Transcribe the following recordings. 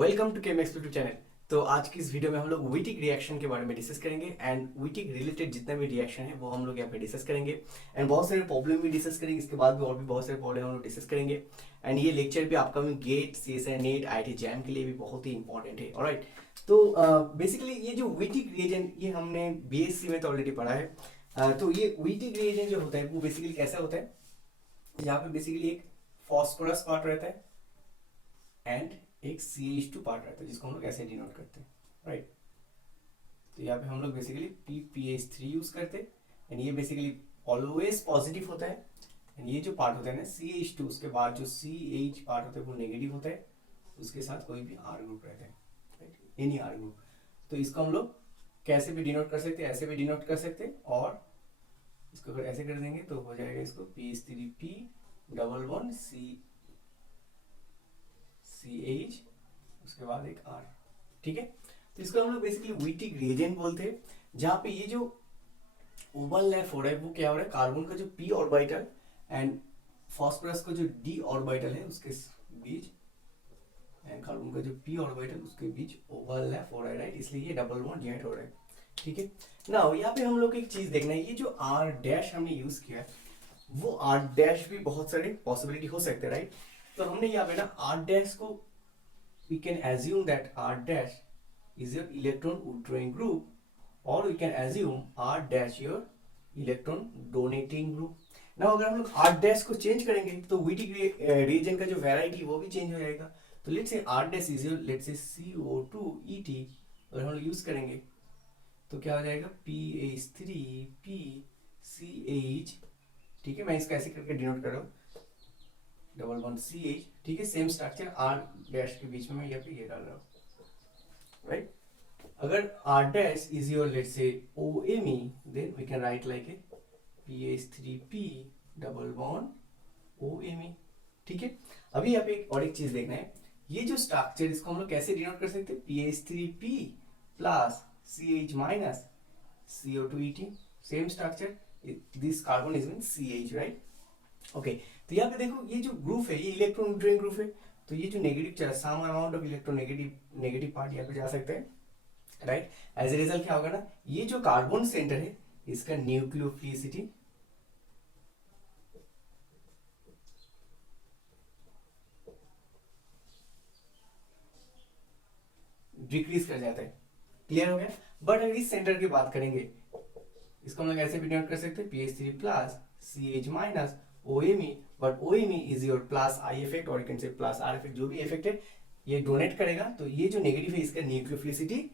Welcome to Chem Explore channel. तो आज की इस वीडियो में हम लोग विटिक रिएक्शन के बारे में डिस्कस करेंगे एंड विटिक रिलेटेड जितना भी रिएक्शन है वो हम लोग यहाँ पे डिस्कस करेंगे एंड बहुत सारे प्रॉब्लम भी डिस्कस करेंगे। इसके बाद भी और भी बहुत सारे प्रॉब्लम हम लोग डिस्कस करेंगे एंड ये लेक्चर भी upcoming GATE CSA NET IIT JAM के लिए भी बहुत ही इंपॉर्टेंट है। ऑलराइट, तो बेसिकली ये जो विटिक रिएजेंट ये हमने बीएससी में तो ऑलरेडी पढ़ा है। तो ये विटिक रिएजेंट जो होता है वो बेसिकली कैसा होता है, यहाँ पे बेसिकली एक फॉस्फोरस पार्ट रहता है एंड एक CH2 पार्ट रहता है जिसको हम लोग ऐसे डिनोट करते हैं, राइट। तो यहाँ पे हम लोग बेसिकली PPH3 यूज करते हैं एंड ये बेसिकली ऑलवेज पॉजिटिव होता है एंड ये जो पार्ट होता है ना CH2 उसके बाद जो CH पार्ट होता है वो नेगेटिव होता है, उसके साथ कोई भी R ग्रुप रहता है, राइट, एनी R ग्रुप। तो इसको हम लोग कैसे भी डिनोट कर सकते हैं, ऐसे भी डिनोट कर सकते हैं और इसको अगर ऐसे कर देंगे तो हो जाएगा इसको PH3P डबल बॉन्ड CH उसके बाद एक R, ठीक है। तो इसको हम लोग बेसिकली विटिक रिएजेंट बोलते हैं, जहाँ पे ये जो ओवरलैप हो रहा है वो क्या हो रहा है, कार्बन का जो p ऑर्बिटल एंड फास्फोरस का जो d ऑर्बिटल है उसके बीच एंड कार्बन का जो p ऑर्बिटल उसके बीच ओवरलैप हो रहा है, राइट, इसलिए ये डबल बॉन्ड जॉइंट हो रहा है, ठीक है ना। यहाँ पे हम लोग एक चीज देखना है, ये जो R डैश हमने यूज किया है वो R डैश भी बहुत सारे पॉसिबिलिटी हो सकते हैं, राइट। तो हमने यहाँ पे ना R डैश को we can assume that R dash is your electron withdrawing group or we can assume R dash your electron donating group. Now अगर हम लोग R dash को चेंज करेंगे तो विटिक रिएजेंट का जो वैरायटी वो भी चेंज हो जाएगा। तो let's say R dash is your let's say CO2 अगर हम लोग यूज करेंगे तो क्या हो जाएगा PH3PCH, ठीक है। मैं इसको ऐसे करके डिनोट कर रहा हूँ डबल बॉन्ड CH, ठीक है। सेम स्ट्रक्चर R डैश के बीच में मैं यहाँ पे ये डाल रहा हूँ, राइट। अगर R dash is your let's say OMe then we can write like a PH3P double bond OMe, ठीक है। अभी यहाँ पे एक और एक चीज देखना है, ये जो स्ट्रक्चर इसको हम लोग कैसे डिनोट कर सकते हैं, PH3P plus CH minus CO2 same structure, this carbon is mean CH, right, okay. तो यहाँ पे देखो ये जो ग्रुप है ये इलेक्ट्रॉन विड्रॉइंग ग्रुप है, तो ये जो negative charge some amount of electron negative part यहाँ पे जा सकते हैं, राइट। एज ए रिजल्ट क्या होगा ना, ये जो कार्बन सेंटर है इसका न्यूक्लियोफिलिसिटी डिक्रीज कर जाता है, क्लियर हो गया। बट अगर इस सेंटर की बात करेंगे इसको हम लोग ऐसे भी डिनोट कर सकते हैं PH3 plus CH minus OMe, but OMe is your plus I effect और you can say plus R effect, जो भी इफेक्ट है ये डोनेट करेगा। तो ये जो नेगेटिव है इसका न्यूक्लियोफिलिसिटी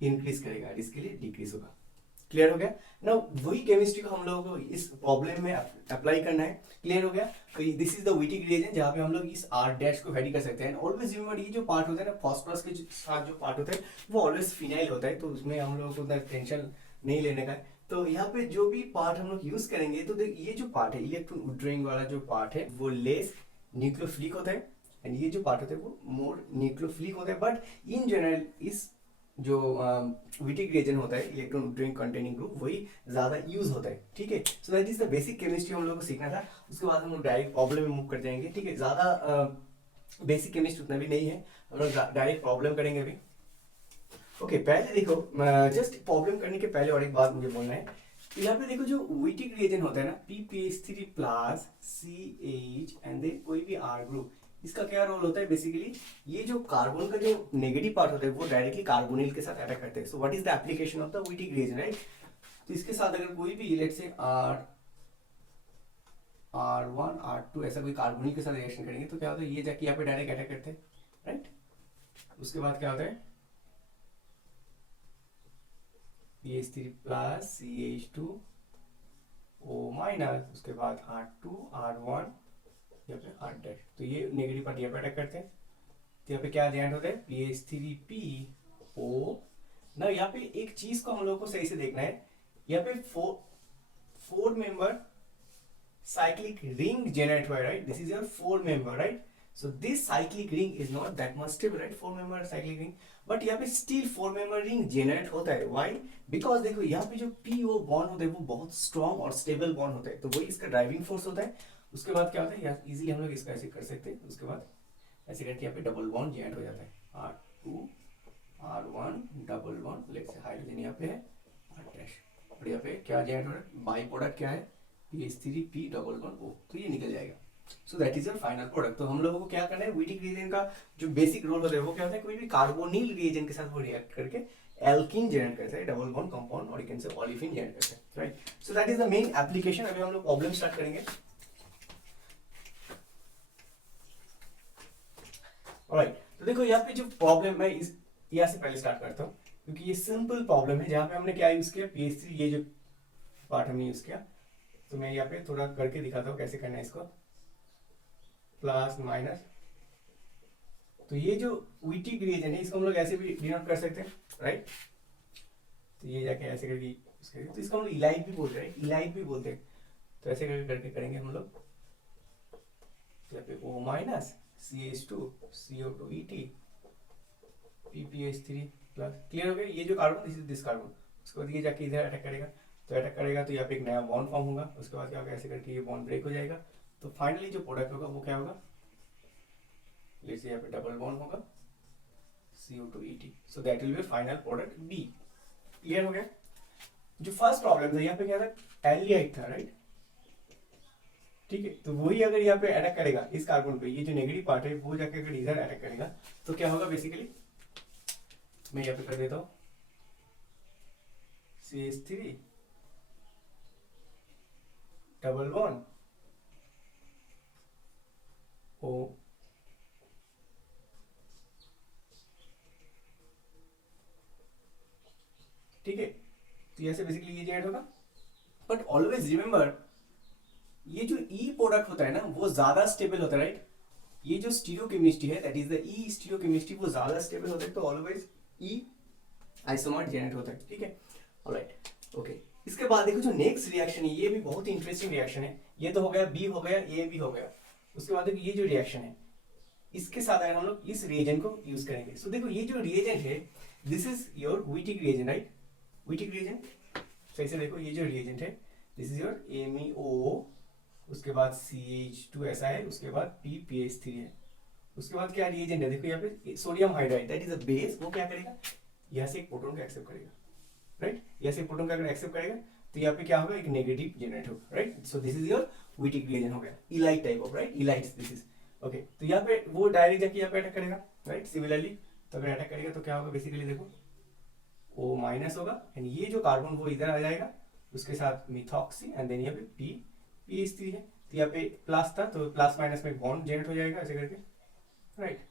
इंक्रीज करेगा, इसके लिए डिक्रीज होगा, क्लियर हो गया ना। वही केमिस्ट्री को हम लोगों को इस प्रॉब्लम में अप्लाई करना है, क्लियर हो गया। तो this is the Wittig reagent जहाँ पे हम लोग इस R डैश को वेरी कर सकते हैं। ऑलवेज रिमेंबर ये जो पार्ट होता है ना फास्फोरस के साथ जो पार्ट होता है वो ऑलवेज फिनाइल होता है, तो उसमें हम लोगों को उतना टेंशन नहीं लेने का है। तो यहाँ पे जो भी पार्ट हम लोग यूज करेंगे तो देख ये जो पार्ट है इलेक्ट्रॉन विड्रॉइंग वाला जो पार्ट है वो लेस न्यूक्लियोफिलिक होता है एंड ये जो पार्ट होता है वो मोर न्यूक्लियोफिलिक होता है। बट इन जनरल इस जो विटिक रिएजेंट होता है इलेक्ट्रॉन विड्रॉइंग कंटेनिंग ग्रुप वही ज्यादा यूज होता है, ठीक है। So that is the basic chemistry हम लोग को सीखना था। उसके बाद हम लोग डायरेक्ट प्रॉब्लम में मूव कर जाएंगे, ठीक है। ज्यादा बेसिक केमिस्ट्री उतना भी नहीं है, हम लोग डायरेक्ट प्रॉब्लम करेंगे अभी, ओके। पहले देखो जस्ट प्रॉब्लम करने के पहले और एक बात मुझे बोलना है, तो यहाँ पे देखो जो विटिक रिएजेंट होता है ना PPH3 plus CH and then कोई भी R ग्रुप, इसका क्या रोल होता है, बेसिकली ये जो कार्बन का जो नेगेटिव पार्ट होता है वो डायरेक्टली कार्बोनिल के साथ अटैक करते हैं। So what is the application of the Wittig reagent, right. तो इसके साथ अगर कोई भी लेट्स से R1 R2 ऐसा कोई कार्बोनिल के साथ रिएक्शन करेंगे तो क्या होता है, ये जाके यहाँ पे डायरेक्ट अटैक करते हैं, राइट। उसके बाद क्या होता है PH3 प्लस CH2O माइनस, उसके बाद R2 R1 यहाँ पे R डैश, तो ये नेगेटिव पार्ट यहाँ पे अटैक करते हैं। तो यहाँ पे क्या जॉइंट होता है PH3PO ना। यहाँ पे एक चीज को हम लोग को सही से देखना है, यहाँ पे four member cyclic ring generate हुआ है, right. This is your four member, right. So this cyclic ring is not that much stable, right? 4-member cyclic ring, but यहाँ पे still 4-member ring generate होता है। Why? Because देखो यहाँ पे जो PO बॉन्ड होता है वो बहुत strong और stable बॉन्ड होता है, तो वही इसका ड्राइविंग फोर्स होता है। उसके बाद क्या होता है, यहाँ इजीली हम लोग इसका ऐसे कर सकते हैं, उसके बाद ऐसे करके यहाँ पे डबल बॉन्ड ज्वाइंट हो जाता है, R2 R1 double bond, let's say hydrogen यहाँ पे है R डैश, और यहाँ पे क्या ज्वाइंट हो रहा है, बाई प्रोडक्ट क्या है PH3 P double bond O, तो ये निकल जाएगा। सो that is your final product. तो हम लोगों को क्या करना है, विटिक रिएजेंट का जो बेसिक रोल होता है वो क्या होता है, कोई भी कार्बोनिल रिएजेंट के साथ वो रिएक्ट करके एल्कीन जनरेट करता है, डबल बॉन्ड कंपाउंड, और यू कैन से ओलेफिन जनरेट करता है, right. So that is the main application. अभी हम लोग प्रॉब्लम स्टार्ट करेंगे। ऑलराइट, तो देखो यहाँ पे जो प्रॉब्लम है इस यहाँ से पहले स्टार्ट करता हूँ, क्योंकि ये सिंपल प्रॉब्लम है जहाँ पे हमने क्या यूज किया, PH3, ये जो पार्ट हमने यूज किया। तो मैं यहाँ पे थोड़ा करके दिखाता हूँ कैसे करना है इसको, प्लस माइनस। तो ये जो विटिक रिएजेंट है इसको हम लोग ऐसे भी डिनोट कर सकते हैं, राइट। तो ये जाके ऐसे करके तो इसको हम लोग इलाइट भी बोलते हैं, इलाइट भी बोलते हैं। तो ऐसे करके करेंगे हम लोग, यहाँ पे O minus CH2 CO2 ET PPH3 plus, clear हो गया। ये जो कार्बन दिस कार्बन, उसको ये जाके इधर अटैक करेगा, तो अटैक करेगा तो यहाँ पे एक नया बॉन्ड फॉर्म होगा। उसके बाद क्या होगा, ऐसे करके ये बॉन्ड ब्रेक हो जाएगा। तो फाइनली जो प्रोडक्ट होगा वो क्या होगा, लेट्स से यहाँ पे डबल बॉन्ड होगा CO2 ET, so that will be final product B। Clear हो गया। जो फर्स्ट प्रॉब्लम था यहाँ पे क्या था, एल्डिहाइड था, राइट, ठीक है। तो वही अगर यहाँ पे अटैक करेगा इस कार्बन पे, ये जो नेगेटिव पार्ट है वो जाके अगर इधर अटैक करेगा तो क्या होगा, बेसिकली मैं यहाँ पे कर देता हूँ CH3 डबल बॉन्ड O, ठीक है। तो यहाँ से बेसिकली ये जेड होगा। बट ऑलवेज रिमेंबर, ये जो ई प्रोडक्ट होता है ना वो ज्यादा स्टेबल होता है, राइट। ये जो स्टीरियोकेमिस्ट्री है, that is the E stereochemistry, वो ज्यादा स्टेबल होता है। तो ऑलवेज ई आइसोमर जनरेट होता है, ठीक है। Alright, okay. इसके बाद देखो जो नेक्स्ट रिएक्शन है, ये भी बहुत ही इंटरेस्टिंग रिएक्शन है। ये तो हो गया, बी हो गया, ए भी हो गया। उसके बाद देखो ये जो रिएक्शन है, इसके साथ अगर हम लोग इस रिएजेंट को यूज करेंगे। सो देखो ये जो रिएजेंट है, this is your Wittig reagent, right, Wittig reagent. सही से देखो ये जो रिएजेंट है, दिस इज योर MeO, उसके बाद CH2 ऐसा है, उसके बाद PPH3 है। उसके बाद क्या रिएजेंट है, देखो यहाँ पे sodium hydride, that is a base. वो क्या करेगा, यहाँ से एक प्रोटॉन को एक्सेप्ट करेगा, राइट। यहाँ से प्रोटॉन का अगर एक्सेप्ट करेगा तो यहाँ पे क्या होगा, एक नेगेटिव जनरेट होगा, right. So this is your Wittig reagent हो गया, elite type of, right, elites this is, okay. तो यहाँ पे वो डायरेक्ट जाके यहाँ पे अटैक करेगा, राइट। सिमिलरली तो अगर अटैक करेगा तो क्या होगा, बेसिकली देखो O माइनस होगा, एंड ये जो कार्बन वो इधर आ जाएगा, उसके साथ मिथॉक्सी, एंड देन यहाँ पे PH3 है। तो यहाँ पे प्लस था तो प्लस माइनस में बॉन्ड जनरेट हो जाएगा ऐसे करके, राइट।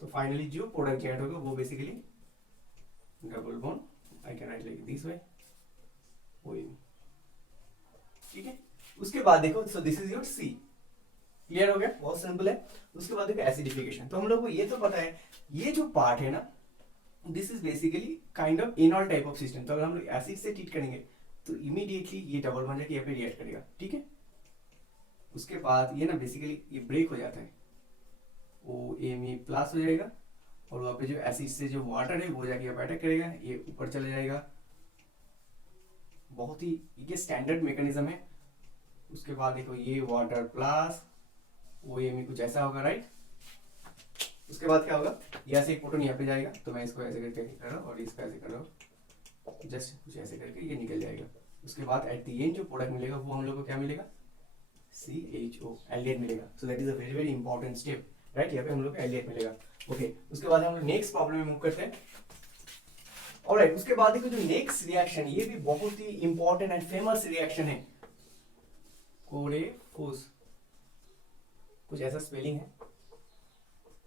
तो फाइनली जो प्रोडक्ट जनरेट होगा वो basically double bond, I can write like this वे, वही, ठीक है। उसके बाद देखो, so this is your C, clear हो गया, बहुत सिंपल है। उसके बाद देखो एसिडिफिकेशन। तो हम लोग को ये तो पता है, ये जो पार्ट है ना, this is basically kind of enol type of system. तो अगर हम लोग एसिड से ट्रीट करेंगे तो इमीडिएटली ये डबल बॉन्ड जाके यहाँ पे रिएक्ट करेगा, ठीक है। उसके बाद ये ना बेसिकली ये ब्रेक हो जाता है, OMe प्लस हो जाएगा, और वहाँ पे जो एसिड से जो वाटर है वो जाके यहाँ पे अटैक करेगा, ये ऊपर चले जाएगा। बहुत ही ये स्टैंडर्ड मैकेनिज्म है। उसके बाद देखो ये वाटर प्लस OMe कुछ ऐसा होगा, राइट। उसके बाद क्या होगा, यहाँ से एक प्रोटॉन यहाँ पे जाएगा, तो मैं इसको ऐसे करके कर रहा हूँ और इसका ऐसे कर रहा हूँ, जस्ट कुछ ऐसे करके ये निकल जाएगा। उसके बाद एट द एंड जो प्रोडक्ट मिलेगा वो हम लोग को क्या मिलेगा, CHO, एल्डिहाइड मिलेगा। सो that is a very very important step, right. यहाँ पे हम लोग को एल्डिहाइड मिलेगा, ओके। उसके बाद हम लोग नेक्स्ट प्रॉब्लम में मूव करते हैं। ऑलराइट, उसके बाद देखो जो नेक्स्ट रिएक्शन, ये भी बहुत ही इंपॉर्टेंट एंड फेमस रिएक्शन है, कोरेफुस, कुछ ऐसा स्पेलिंग है,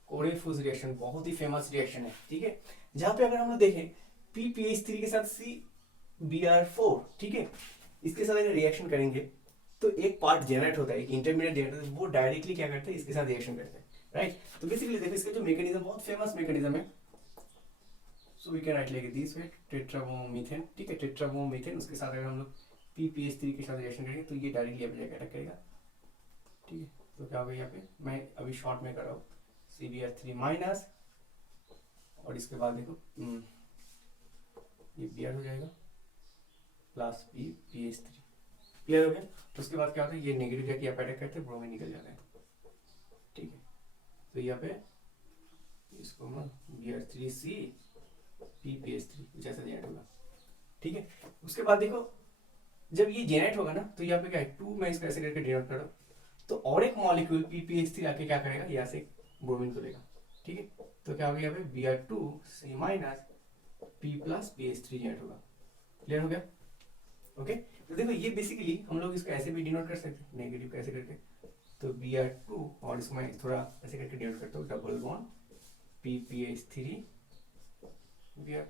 कोरेफुस रिएक्शन, बहुत ही फेमस रिएक्शन है, ठीक है। जहां पे अगर हम लोग देखें PPH3 के साथ CBr4, ठीक है, इसके साथ अगर रिएक्शन करेंगे तो एक पार्ट जनरेट होता है, एक इंटरमीडिएट जनरेट होता है, वो डायरेक्टली क्या करता है, इसके साथ रिएक्शन करता है, राइट। तो बेसिकली देखो इसका जो मैकेनिज्म बहुत फेमस मैकेनिज्म है। So we can write like this way, tetrabromomethane, ठीक है, टेट्राब्रोमीथेन। उसके साथ अगर हम लोग PPH3 के साथ रिएक्शन करेंगे तो ये डायरेक्टली यहाँ पे जाकर अटैक करेगा, ठीक है। तो क्या होगा, यहाँ पे मैं अभी शॉर्ट में कर रहा हूँ, CBr3 माइनस, और इसके बाद देखो ये Br हो जाएगा प्लस PPH3, क्लियर हो गया? तो उसके बाद क्या होता है, ये नेगेटिव जाके यहाँ पे अटैक करते हैं, ब्रोमीन निकल जाता है, ठीक है। तो यहाँ पे इसको हम Br3C PPH3 कुछ ऐसा जनरेट होगा, ठीक है। उसके बाद देखो जब ये जनरेट होगा ना, तो यहाँ पे क्या है, 2 मैं इसको ऐसे करके डिनोट कर रहा हूँ, तो और एक मॉलिक्यूल PPH3 आके क्या करेगा, यहाँ से ब्रोमीन को लेगा, ठीक है। तो क्या होगा यहाँ पे Br2C minus P plus PH3 generate होगा। क्लियर हो गया? ओके। तो देखो ये बेसिकली हम लोग इसको ऐसे भी डिनोट कर सकते हैं, नेगेटिव कैसे करके, तो Br2 और इसको मैं थोड़ा ऐसे करके डिनोट करता हूँ, double bond PPH3 Br,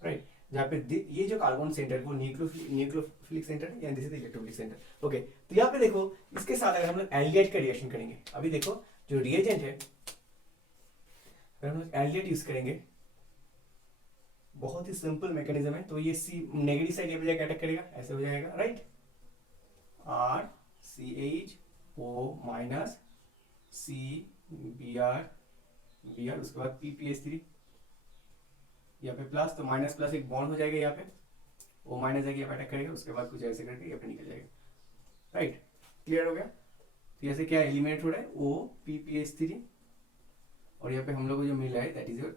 right. जहाँ पे ये जो कार्बन सेंटर वो न्यूक्लियोफिलिक सेंटर है, this is electrophilic centre, okay. तो यहाँ पे देखो इसके साथ अगर हम लोग एल्डिहाइड का रिएक्शन करेंगे, अभी देखो जो रिएजेंट है अगर हम लोग एल्डिहाइड यूज करेंगे, बहुत ही सिंपल मैकेनिज्म है। तो ये सी नेगेटिव साइड ये जाके अटैक करेगा, ऐसे हो जाएगा, right. RCH O minus CBr, उसके बाद PPH3 यहाँ पे प्लस, तो माइनस प्लस एक बॉन्ड हो जाएगा, यहाँ पे O माइनस जाके यहाँ पे अटैक करेगा, उसके बाद कुछ ऐसे करके यहाँ पे निकल जाएगा, राइट। क्लियर हो गया? तो यहाँ से क्या एलिमिनेट हो रहा है, O PPH3, और यहाँ पे हम लोग को जो मिला है that is your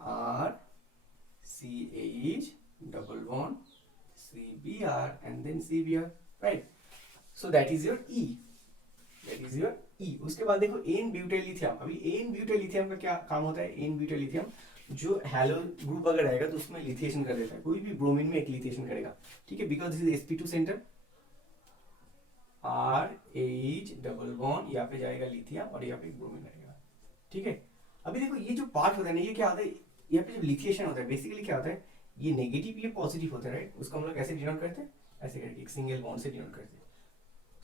RCH double bond CBr and then CBr, right. So that is your E, that is your E। उसके बाद देखो एन ब्यूटाइल लिथियम, अभी एन ब्यूटाइल लिथियम का क्या काम होता है, एन ब्यूटाइल लिथियम जो हैलो ग्रुप अगर रहेगा तो उसमें लिथिएशन कर देता है, कोई भी ब्रोमीन में एक लिथिएशन करेगा, ठीक है, because this is sp2 centre, RH double bond यहाँ पे जाएगा लिथियम और यहाँ पे ब्रोमीन रहेगा, ठीक है। अभी देखो ये जो पार्ट होता है ना, ये क्या होता है, यहाँ पे जब लिथिएशन होता है बेसिकली क्या होता है, ये नेगेटिव ये पॉजिटिव होता है, राइट। उसको हम लोग ऐसे डिनोट करते हैं, ऐसे करके एक सिंगल बॉन्ड से डिनोट करते हैं।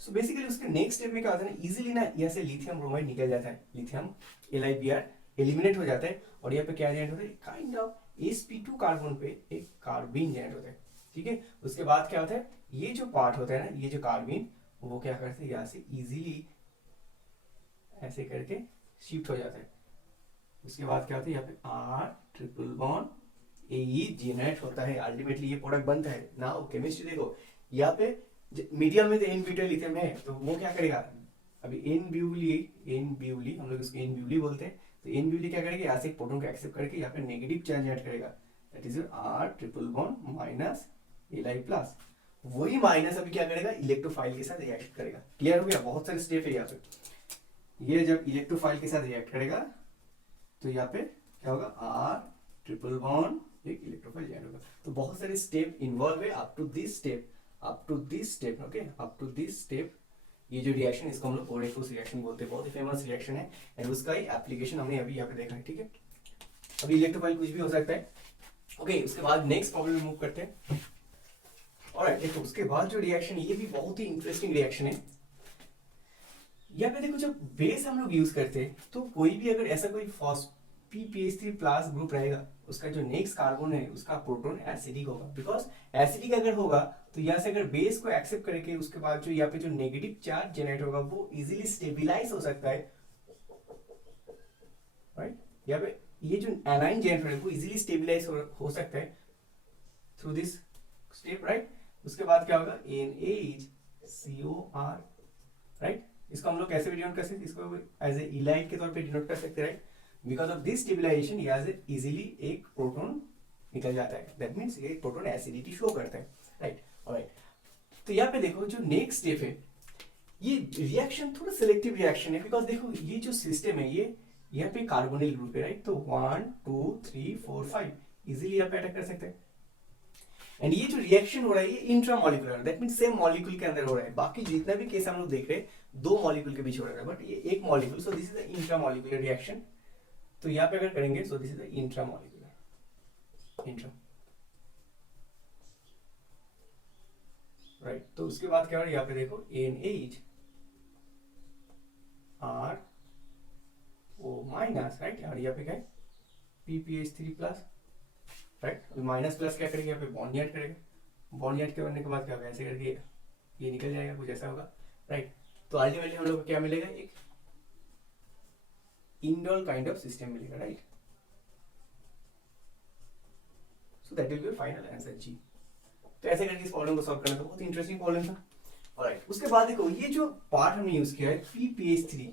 सो बेसिकली उसके नेक्स्ट स्टेप में क्या होता है ना, इजीली ना यहाँ से लिथियम ब्रोमाइड निकल जाता है, लिथियम LiBr एलिमिनेट हो जाता है, और यहाँ पे क्या जनरेट होता है, काइंड ऑफ sp2 कार्बन पे एक कार्बिन जनरेट होता है, ठीक है। उसके बाद क्या होता है, ये जो पार्ट होता है ना, ये जो कार्बिन वो क्या करते हैं, यहाँ से इजीली ऐसे करके शिफ्ट हो जाता है। उसके बाद क्या होता है, यहाँ पे R triple bond AE generate होता है, अल्टीमेटली ये प्रोडक्ट बनता है। नाउ केमिस्ट्री देखो, यहाँ पे मीडियम में तो एन ब्यूटाइल लिथियम है, तो वो क्या करेगा, अभी एन ब्यूली हम लोग इसको एन ब्यूली बोलते हैं, तो एन ब्यूली क्या करेगा, यहाँ से एक प्रोटॉन को एक्सेप्ट करके यहाँ पे नेगेटिव चार्ज जनरेट करेगा, that is R triple bond minus Li plus, वही माइनस अभी क्या करेगा, इलेक्ट्रोफाइल के साथ रिएक्ट करेगा। क्लियर हो गया? बहुत सारे स्टेप है यहाँ पे, ये जब इलेक्ट्रोफाइल के साथ रिएक्ट करेगा तो यहाँ पे क्या होगा, R ट्रिपल बॉन्ड एक इलेक्ट्रोफाइल जनरेट होगा। तो बहुत सारे स्टेप इन्वॉल्व है up to this step, okay, up to this step. ये जो रिएक्शन इसको हम लोग ओरेफोस रिएक्शन बोलते हैं, बहुत ही फेमस रिएक्शन है, एंड उसका ही एप्लीकेशन हमने अभी यहाँ पे देखा है, ठीक है। अभी इलेक्ट्रोफाइल कुछ भी हो सकता है, ओके। उसके बाद नेक्स्ट प्रॉब्लम मूव करते हैं। ऑलराइट, देखो उसके बाद जो रिएक्शन, ये भी बहुत ही इंटरेस्टिंग रिएक्शन है। यहाँ पे देखो जब बेस हम लोग यूज करते हैं, तो कोई भी अगर ऐसा कोई PPH3 प्लस ग्रुप रहेगा, उसका जो नेक्स्ट कार्बन है उसका प्रोटॉन एसिडिक होगा, बिकॉज एसिडिक अगर होगा तो यहाँ से अगर बेस को एक्सेप्ट करके उसके बाद जो यहाँ पे जो नेगेटिव चार्ज जनरेट होगा वो इजीली स्टेबिलाईज हो सकता है, राइट। यहाँ पे ये जो एनाइन जनरेट है वो इजीली स्टेबिलाईज हो सकता है थ्रू दिस स्टेप, राइट। उसके बाद क्या होगा, NaCOR, राइट। इसको हम लोग कैसे भी डिनोट कर सकते हैं, इसको एज ए इलाइट के तौर पे डिनोट कर सकते हैं, right. Because of this stabilisation यहाँ से इजीली एक प्रोटॉन निकल जाता है, दैट मीन्स ये प्रोटॉन एसिडिटी शो करता है, राइट। ऑलराइट, तो यहाँ पे देखो जो नेक्स्ट स्टेप है, ये रिएक्शन थोड़ा सिलेक्टिव रिएक्शन है, बिकॉज देखो ये जो सिस्टम है ये यहाँ पे कार्बोनिल ग्रुप है, राइट। तो 1 2 3 4 5 इजीली यहाँ पे अटैक कर सकते हैं, एंड ये जो रिएक्शन हो रहा है ये intramolecular, that means same molecule के अंदर हो रहा है। बाकी जितना भी केस हम लोग देख रहे हैं 2 मॉलिक्यूल के बीच हो रहा है, बट ये एक molecule, so this is the intramolecular reaction. तो यहाँ पे अगर करेंगे, so this is the intramolecular, right. तो उसके बाद क्या हो रहा है, यहाँ पे देखो NaHR O माइनस, राइट। और यहाँ पे क्या है PPH3 plus, right. Minus plus क्या करेंगे, यहाँ पे बॉन्ड ऐड करेगा, बॉन्ड ऐड करने के बाद क्या होगा, ऐसे करके ये निकल जाएगा, कुछ ऐसा होगा, राइट। तो अल्टीमेटली हम लोग को क्या मिलेगा, एक इंडोल काइंड ऑफ सिस्टम मिलेगा, right. So that will be final answer जी। तो ऐसे करके इस प्रॉब्लम को सॉल्व करना था, बहुत इंटरेस्टिंग प्रॉब्लम था। ऑलराइट, उसके बाद देखो ये जो पार्ट हमने यूज किया है PPH3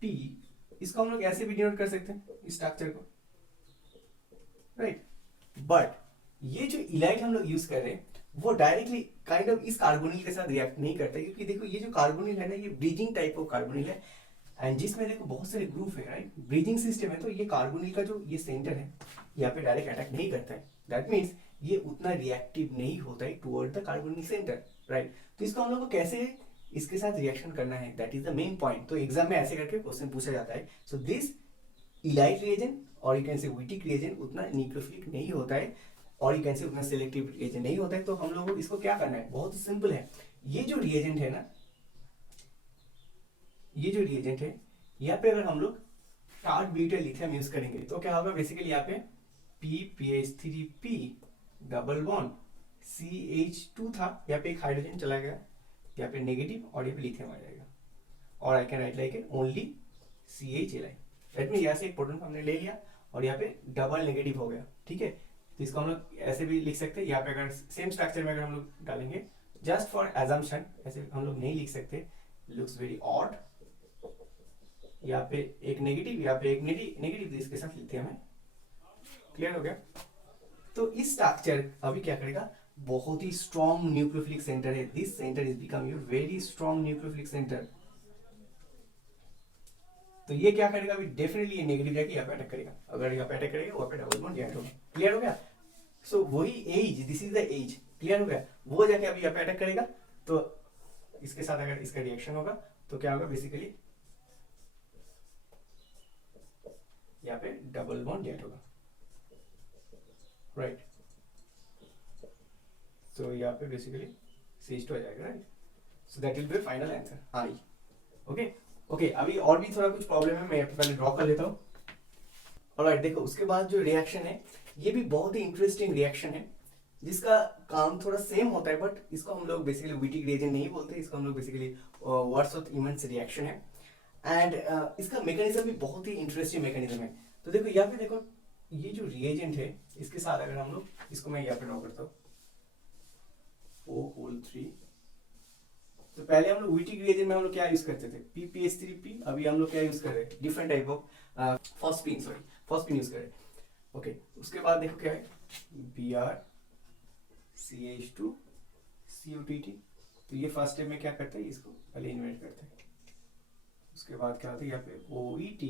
P, इसको हम लोग ऐसे भी डिनोट कर सकते हैं इस स्ट्रक्चर को, राइट। बट ये जो इलाइट हम लोग यूज कर रहे हैं वो डायरेक्टली काइंड ऑफ इस कार्बोनिल के साथ रिएक्ट नहीं करता, क्योंकि देखो ये जो कार्बोनिल है ना ये ब्रीजिंग टाइप ऑफ कार्बोनिल है, एंड जिसमें देखो बहुत सारे ग्रुप है, राइट, ब्रीजिंग सिस्टम है, तो ये कार्बोनिल का जो ये सेंटर है यहाँ पे डायरेक्ट अटैक नहीं करता है, दैट मीन्स ये उतना रिएक्टिव नहीं होता है toward the carbonyl centre, right. तो इसको हम लोग को कैसे इसके साथ रिएक्शन करना है, that is the main point. तो एग्जाम में ऐसे करके क्वेश्चन पूछा जाता है। सो दिस इलाइट रिएजेंट और यू कैन से विटिक रिएजेंट उतना न्यूक्लियोफिलिक नहीं होता है, और यू कैन से उतना सिलेक्टिव रिएजेंट नहीं होता है। तो हम लोगों को इसको क्या करना है, बहुत सिंपल है। ये जो रिएजेंट है ना, ये जो रिएजेंट है यहाँ पे अगर हम लोग टार्ट ब्यूटाइल लिथियम यूज करेंगे तो क्या होगा, बेसिकली यहाँ पे PPH3P डबल बॉन्ड CH2 था, यहाँ पे एक हाइड्रोजन चला गया, यहाँ पे नेगेटिव और यहाँ पे लिथियम आ जाएगा, और आई can write like only CHLi। That mean यहाँ से एक प्रोटॉन हमने ले लिया और यहाँ पे डबल नेगेटिव हो गया, ठीक है। तो इसको हम लोग ऐसे भी लिख सकते हैं, यहाँ पे अगर सेम स्ट्रक्चर में अगर हम लोग डालेंगे, जस्ट फॉर एजम्पशन, ऐसे हम लोग नहीं लिख सकते, लुक्स वेरी ऑड। यहाँ पे एक नेगेटिव, यहाँ पे एक नेगेटिव, इसके साथ लिथियम है, क्लियर हो गया। तो इस स्ट्रक्चर अभी क्या करेगा, बहुत ही स्ट्रॉन्ग न्यूक्लियोफिलिक सेंटर है, this centre is become your very strong nucleophilic centre. तो ये क्या करेगा, अभी डेफिनेटली ये नेगेटिव जाके यहाँ पे अटैक करेगा, अगर यहाँ पे अटैक करेगा वहाँ पे डबल बॉन्ड जॉइंट होगा, क्लियर हो गया। सो वही as, this is the age, clear हो गया। वो जाके अभी यहाँ पे अटैक करेगा, तो इसके साथ अगर इसका रिएक्शन होगा तो क्या होगा, बेसिकली यहाँ पे डबल बॉन्ड जॉइंट होगा, राइट। तो यहाँ पे बेसिकली CH2 आ जाएगा, right. So that will be final answer, I. Okay okay, अभी और भी थोड़ा कुछ प्रॉब्लम है, मैं पहले ड्रॉ कर लेता हूँ। ऑलराइट, देखो उसके बाद जो रिएक्शन है ये भी बहुत ही इंटरेस्टिंग रिएक्शन है, जिसका काम थोड़ा सेम होता है, बट इसको हम लोग बेसिकली विटिक रिएजेंट नहीं बोलते, इसको हम लोग बेसिकली वर्ड्सवर्थ-ईमंस रिएक्शन है। एंड इसका मैकेनिज्म भी बहुत ही इंटरेस्टिंग मैकेनिज्म है। तो देखो यहाँ पे देखो, ये जो रिएजेंट है इसके साथ अगर हम लोग इसको, मैं यहाँ पे ड्रॉ करता हूँ O3। तो पहले हम लोग विटिक रिएजेंट में हम लोग क्या यूज करते थे, PPH3P, अभी हम लोग क्या यूज कर रहे हैं, different type of phosphine use कर रहे हैं। ओके, उसके बाद देखो क्या है, Br CH2 COTT। तो ये फर्स्ट स्टेप में क्या करते हैं, इसको पहले इन्वर्ट करते हैं, उसके बाद क्या होता है यहाँ पे OET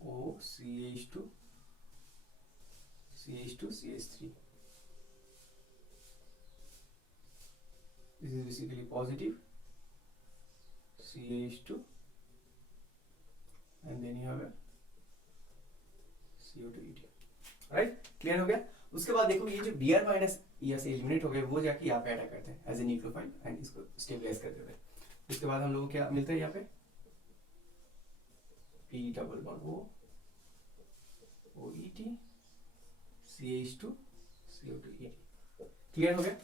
O CH2 CH3। This is basically positive CH2 and then you have a CO2ET, right, clear हो गया। उसके बाद देखो ये जो Br माइनस यहाँ से एलिमिनेट हो गए, वो जाके यहाँ पे अटैक करते हैं एज ए न्यूक्लियोफाइल एंड इसको स्टेबलाइज कर देते हैं। उसके बाद हम लोगों को क्या मिलता है यहाँ पे, P double bond OET CH2 CO2ET, clear हो गया।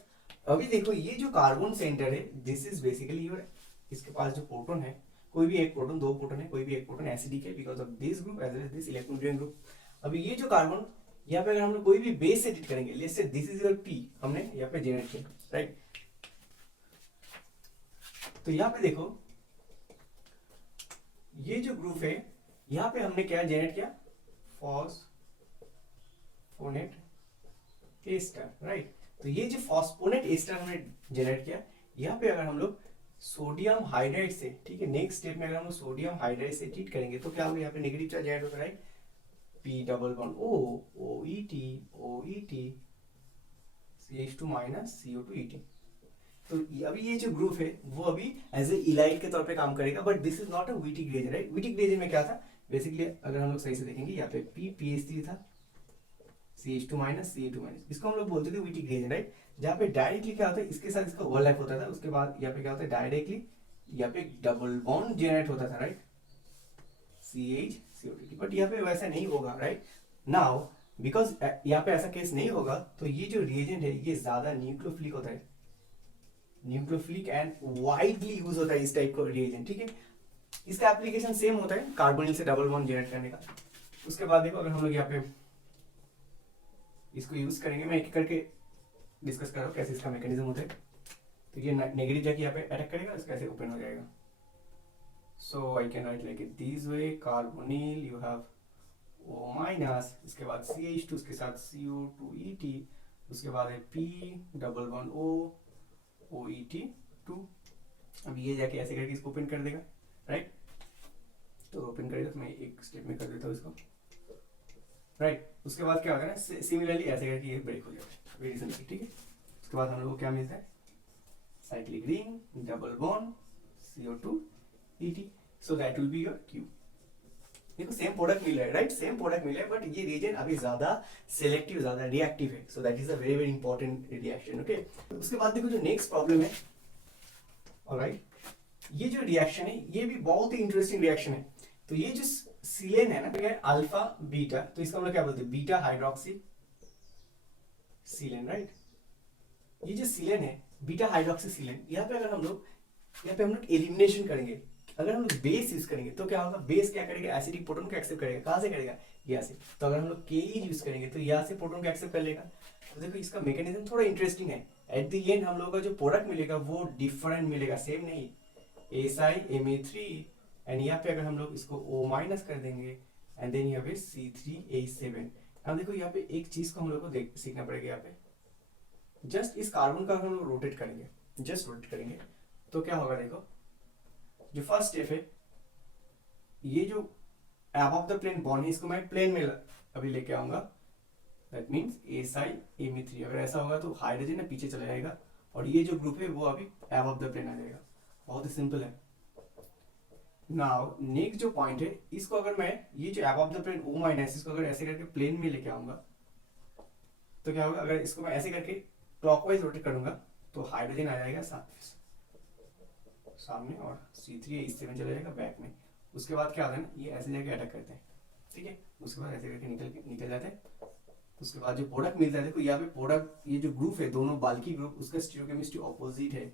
अभी देखो ये जो कार्बन सेंटर है, दिस इज बेसिकली योर, इसके पास जो प्रोटॉन है, कोई भी एक प्रोटॉन, दो प्रोटॉन है, कोई भी एक प्रोटॉन एसिडिक है because of this group as well as this electron drain group. अभी ये जो कार्बन यहाँ पे अगर हम लोग कोई भी बेस से एडिट करेंगे, let's say this is your P, हमने यहाँ पे जनरेट किया, राइट। तो यहाँ पे देखो ये जो ग्रुप है, यहाँ पे हमने क्या जनरेट किया, फॉस्फोनेट एस्टर, राइट। तो ये जो फॉस्फोनेट एस्टर हमने जनरेट किया, यहाँ पे अगर हम लोग सोडियम हाइड्राइड से, ठीक है, नेक्स्ट स्टेप में अगर हम लोग सोडियम हाइड्राइड से ट्रीट करेंगे तो क्या होगा, यहाँ पे नेगेटिव चार्ज ऐड होगा, right. P double bond OET CH2 minus CO2ET। तो अभी ये जो ग्रुप है वो अभी एज ए इलाइट के तौर पे काम करेगा, but this is not a Wittig reagent, right. Wittig reagent में क्या था, बेसिकली अगर हम लोग सही से देखेंगे, यहाँ पे PPH3 था, CH2 माइनस CH2 माइनस, इसको हम लोग बोलते थे विटिक रिएजेंट, राइट। जहाँ पे डायरेक्टली क्या होता है, इसके साथ इसका ओवरलैप होता था, उसके बाद यहाँ पे क्या होता है, डायरेक्टली यहाँ पे डबल बॉन्ड जनरेट होता था, राइट, CH CO2। बट यहाँ पे वैसा नहीं होगा, राइट। नाउ बिकॉज यहाँ पे ऐसा केस नहीं होगा, तो ये जो रिएजेंट है ये ज्यादा न्यूक्लियोफिलिक होता है, न्यूक्लियोफिलिक एंड वाइडली यूज होता है इस टाइप का रिएजेंट, ठीक है। इसका एप्लीकेशन सेम होता है कार्बोनिल से डबल बॉन्ड जनरेट करने का। उसके बाद देखो अगर हम लोग यहाँ पे इसको यूज करेंगे, मैं एक करके डिस्कस कर रहा हूँ कैसे इसका मैकेनिज्म होता है। तो ये नेगेटिव जाके यहाँ पे अटैक करेगा, इसका ऐसे ओपन हो जाएगा। So I can write like it this way, carbonyl you have O minus, इसके बाद CH2, उसके साथ CO2ET, उसके बाद है P double bond O OET2। अब ये जाके ऐसे करके इसको ओपन कर देगा, राइट। तो ओपन करेगा, तो मैं एक स्टेप में कर देता हूँ इसको, राइट। उसके बाद क्या होगा ना, सिमिलरली ऐसे करके ये ब्रेक हो जाएगा, वेरी सिंपल, ठीक है। उसके बाद हम लोग को क्या मिलता है, cyclic ring double bond CO2ET, so that will be your Q। देखो सेम प्रोडक्ट मिल रहा है, राइट, सेम प्रोडक्ट मिल रहा है, बट ये रिएजेंट अभी ज्यादा सिलेक्टिव, ज्यादा रिएक्टिव है, so that is a very very important reaction, okay. उसके बाद देखो जो नेक्स्ट प्रॉब्लम है, ऑलराइट, ये जो रिएक्शन है ये भी बहुत ही इंटरेस्टिंग रिएक्शन है। तो ये जो सिलेन है ना, अल्फा बीटा, तो इसका हम लोग क्या बोलते हैं, बीटा हाइड्रोक्सी सिलेन, राइट। ये जो सिलेन है बीटा हाइड्रोक्सी सिलेन, यहाँ पे अगर हम लोग एलिमिनेशन करेंगे, अगर हम लोग बेस यूज करेंगे तो क्या होगा, बेस क्या करेगा, एसिडिक प्रोटॉन को एक्सेप्ट करेगा, कहां से करेगा, यहाँ से। तो अगर हम लोग के यूज करेंगे तो यहाँ से प्रोटॉन को एक्सेप्ट कर लेगा। तो देखो इसका मैकेनिज्म थोड़ा इंटरेस्टिंग है। एट द एंड हम लोग का जो प्रोडक्ट मिलेगा वो डिफरेंट मिलेगा, सेम नहीं, SiMa3, एंड यहाँ पे अगर हम लोग इसको O माइनस कर देंगे एंड देन यहाँ पे C3H7। अब देखो यहाँ पे एक चीज को हम लोग को सीखना पड़ेगा, यहाँ पे जस्ट इस कार्बन का हम लोग रोटेट करेंगे, जस्ट रोटेट करेंगे, तो क्या होगा, देखो जो फर्स्ट स्टेप है, ये जो अबव द प्लेन बॉन्ड है इसको मैं प्लेन में अभी लेके आऊंगा, दैट मींस SiMa3। अगर ऐसा होगा तो हाइड्रोजन ना पीछे चला जाएगा और ये जो ग्रुप है वो अभी अबव द प्लेन आ जाएगा, बहुत ही सिंपल है। नाउ नेक्स्ट जो पॉइंट है, इसको अगर मैं ये जो above the plane O minus, इसको अगर ऐसे करके प्लेन में लेके आऊंगा तो क्या होगा, अगर इसको मैं ऐसे करके क्लॉकवाइज रोटेट करूंगा तो हाइड्रोजन आ जाएगा सामने और C3H7 चला जाएगा बैक में। उसके बाद क्या होता है ना, ये ऐसे जाके अटैक करते हैं, ठीक है। उसके बाद ऐसे करके निकल जाते हैं। उसके बाद जो प्रोडक्ट मिलता है, देखो यहाँ पे प्रोडक्ट, ये जो ग्रुप है दोनों बाल्की ग्रुप, उसका स्टीरियोकेमिस्ट्री ऑपोजिट है,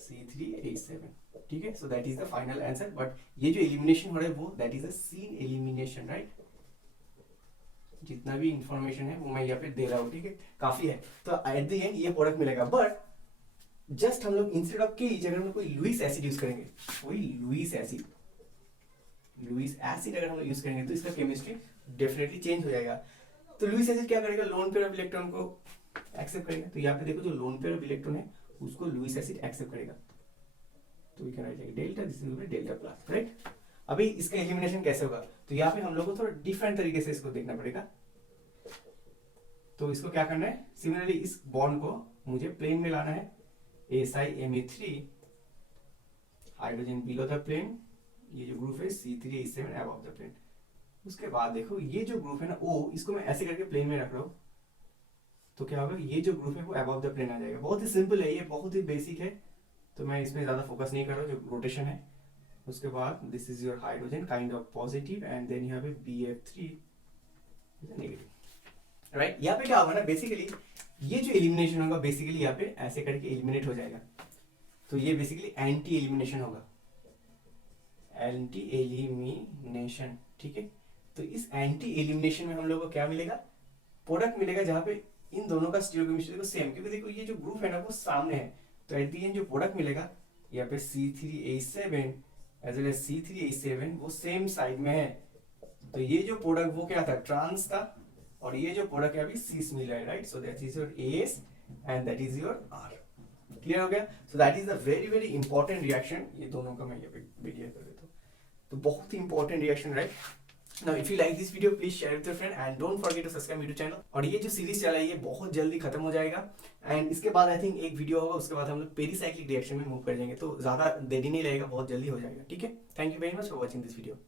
C3H7, ठीक है। So that is the final answer. But ये जो एलिमिनेशन हो रहा है वो that is a syn elimination, right. जितना भी इंफॉर्मेशन है वो मैं यहाँ पे दे रहा हूँ, ठीक है, काफी है। तो एट द एंड ये प्रोडक्ट मिलेगा, बट जस्ट हम लोग इंस्टेड ऑफ के जगह हम कोई लुईस एसिड यूज करेंगे, कोई लुईस एसिड अगर हम लोग यूज करेंगे तो इसका केमिस्ट्री डेफिनेटली चेंज हो जाएगा। तो लुईस एसिड क्या करेगा, लोन पेयर ऑफ इलेक्ट्रॉन को एक्सेप्ट करेगा। तो यहाँ पे देखो जो लोन पेयर ऑफ इलेक्ट्रॉन है उसको लुईस एसिड एक्सेप्ट करेगा, तो we can write delta, this is delta plus, right. अभी इसका एलिमिनेशन कैसे होगा, तो यहाँ पे हम लोग को थोड़ा डिफरेंट तरीके से इसको देखना पड़ेगा। तो इसको क्या करना है, सिमिलरली इस बॉन्ड को मुझे प्लेन में लाना है, SiMa3, hydrogen below the plane, ये जो ग्रुप है C3H7 अबव द प्लेन। उसके बाद देखो ये जो ग्रुप है ना O, इसको मैं ऐसे करके प्लेन में रख रहा हूँ, तो क्या होगा, ये जो ग्रुप है वो अबव द प्लेन आ जाएगा। बहुत ही सिंपल है, ये बहुत ही बेसिक है, तो मैं इसमें ज्यादा फोकस नहीं कर रहा हूँ, जो रोटेशन है। उसके बाद this is your hydrogen kind of positive and then यहाँ पे BF3 नेगेटिव, राइट। यहाँ पे क्या होगा ना, बेसिकली ये जो एलिमिनेशन होगा बेसिकली यहाँ पे ऐसे करके एलिमिनेट हो जाएगा। तो ये बेसिकली एंटी एलिमिनेशन होगा, एंटी एलिमिनेशन, ठीक है। तो इस एंटी एलिमिनेशन में हम लोग को क्या मिलेगा, प्रोडक्ट मिलेगा जहां पे इन दोनों का स्टीरियोकेमिस्ट्री देखो सेम, क्योंकि देखो ये जो ग्रुप है ना वो सामने है। तो एट द एंड जो प्रोडक्ट मिलेगा यहाँ पे C3H7 as well as C3H7 वो सेम साइड में है। तो ये जो प्रोडक्ट वो क्या था, ट्रांस था, और ये जो प्रोडक्ट है अभी सीस मिल रहा है, right. So that is your AS and that is your R। Clear हो गया। सो that is a very very important reaction. ये दोनों का मैं ये वीडियो कर देता हूँ, तो बहुत ही important reaction, right. Now if you like this video please share with your friend and don't forget to subscribe मेरे चैनल। और ये जो सीरीज चला है ये बहुत जल्दी खत्म हो जाएगा एंड इसके बाद आई थिंक एक वीडियो होगा, उसके बाद हम लोग पेरिसाइक्लिक रिएक्शन में मूव कर जाएंगे, तो ज्यादा देरी नहीं लगेगा, बहुत जल्दी हो जाएगा, ठीक है। Thank you very much for watching this video.